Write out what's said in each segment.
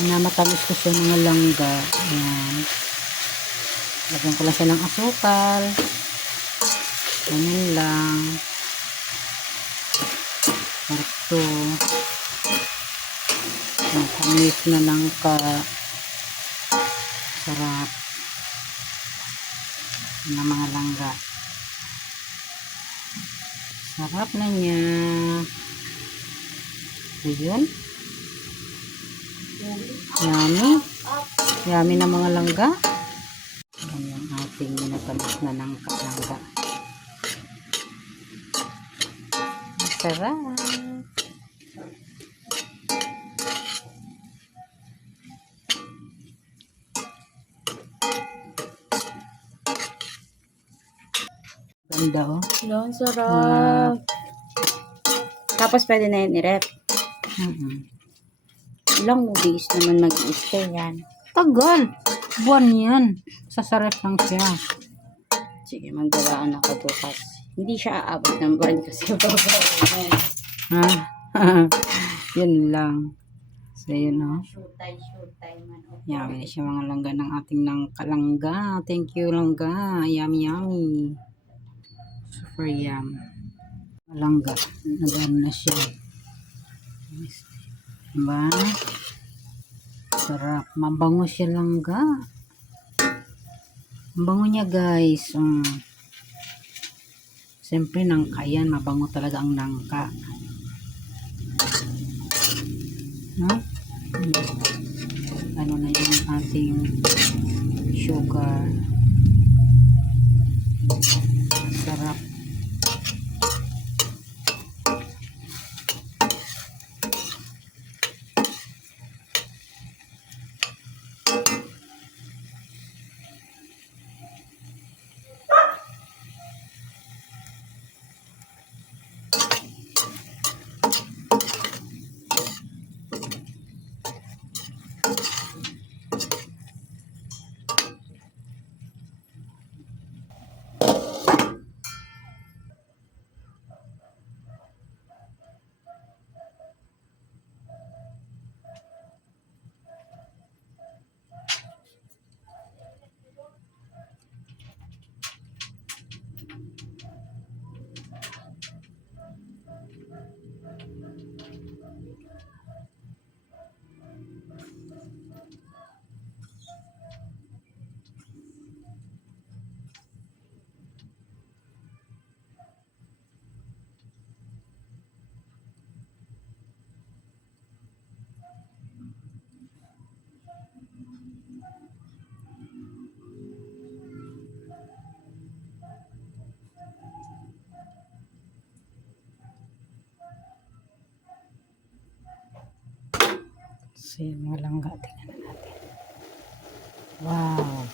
Minamatamis ko siya mga langga. Ayan. Lagyan ko lang siya ng asukal. Ganyan lang. Ito. Ang tamis na langka. Sarap. Ng mga langga. Sarap na niya. Ayun. Yummy. Yummy na mga langga. Ayan yung ating minatamis na langka. Sarap. Ganda oh. Yan, sarap. Tapos pwede na yun i-rep. Ilang days naman mag-i-stay yan. Tagal. Buwan yan. Sasarap lang siya. Sige, magdawaan ako bukas. Hindi siya aabot ng buwan kasi Ha? Yun lang. So, yun o. Shoot time man. Yummy na siya mga langga ng ating kalangga. Thank you langga. Yummy, yummy. Super yum. Langga. Nagano na siya. Diba? Sarap. Mabango siya langga. Mabango niya guys. Siyempre nangka yan. Mabango talaga ang nangka. No? Ano na yung ating sugar. Sarap. So, yung mga langga. Tingnan natin. Wow.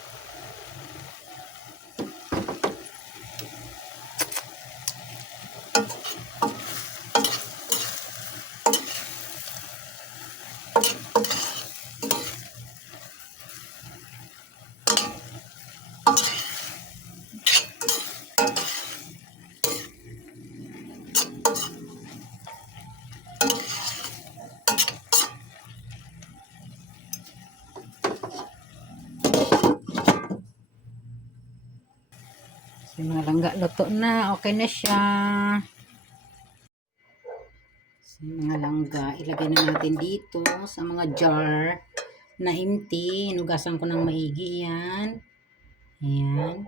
So, yung mga langga luto na. Okay na siya. So, yung mga langga, ilagay na natin dito sa mga jar na empty. Hinugasan ko ng maigi yan. Ayan.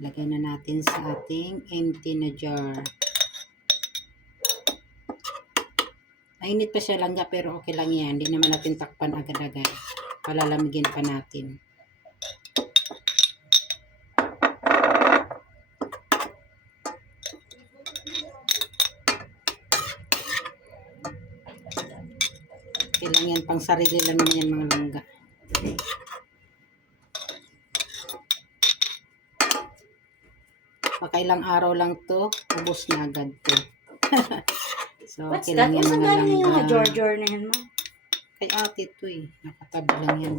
Ilagay na natin sa ating empty na jar. Mainit pa siya langga pero okay lang yan. Hindi naman natin takpan agad-agad. Palalamigin pa natin. Okay lang yan. Pang sarili lang yan mga langga. Pakailang araw lang to. Ubos na agad to. So, What's okay that? lang yan Kung mga saan yung mga langga. jar na yan mo? Kay ate to eh. Nakatabi lang yan.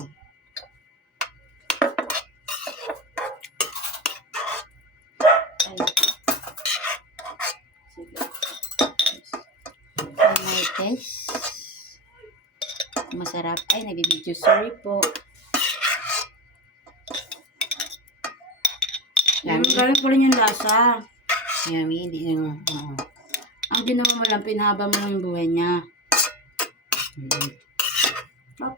Sige. Guys, masarap. Ay, nabibidyo. Sorry po. Yummy. Galing po rin yung lasa. Yummy, hindi na. Oo. Ang ginawa mo lang, pinahaba mo lang yung buhay niya. Mm. Oh.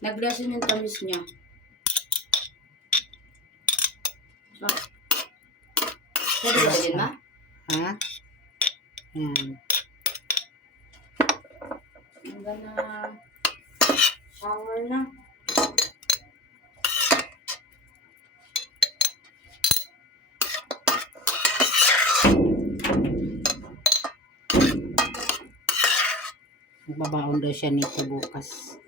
Naglasin yung tamis niya. Oh. Pwede ba din, ma? Ha? Yan. I'm gonna shower na. Magbabaon daw siya nito bukas.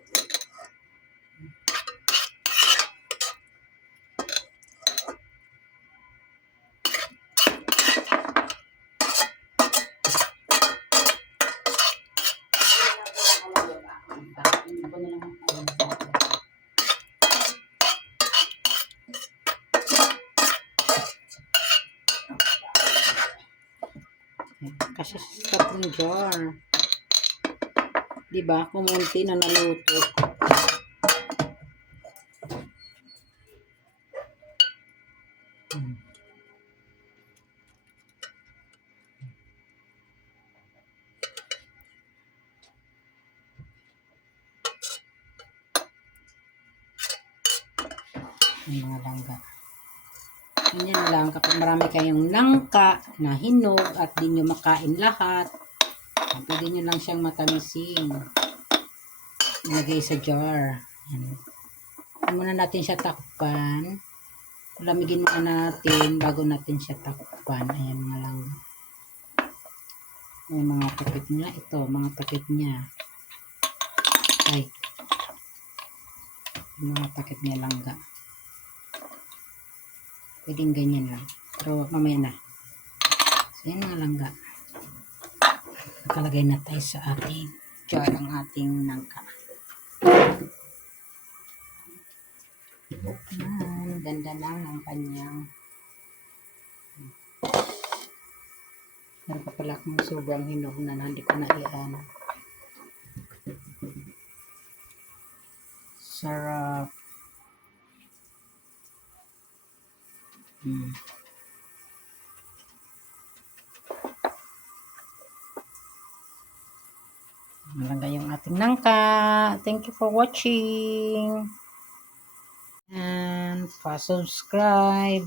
Kasi sa tatlong jar. Diba? Kumunti na naluto. Yung mga langga. Ganyan lang. Kapag marami kayong langka na hinog at di nyo makain lahat, pwede nyo lang siyang matamisin. Ilagay sa jar. Yan. Muna natin siya takpan. Lamigin muna natin bago natin siya takpan. Ayan mga langga. May mga takip niya. Ito, mga takip niya. Ay. Mga takip niya langga. Pwedeng ganyan lang. Pero mamaya na. So, yan mga langga. Nakalagay na tayo sa ating jar ang ating nangka. Yan. Ganda lang ng kanyang. Meron pa pala akong sobrang hinog na hindi ko na i-ano. Sarap. Malagay yung ating nangka. Thank you for watching. And pa-subscribe.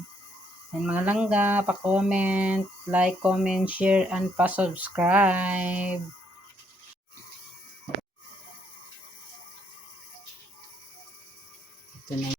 And mga langga, pa-comment, like, comment, share, and pa-subscribe. Ito na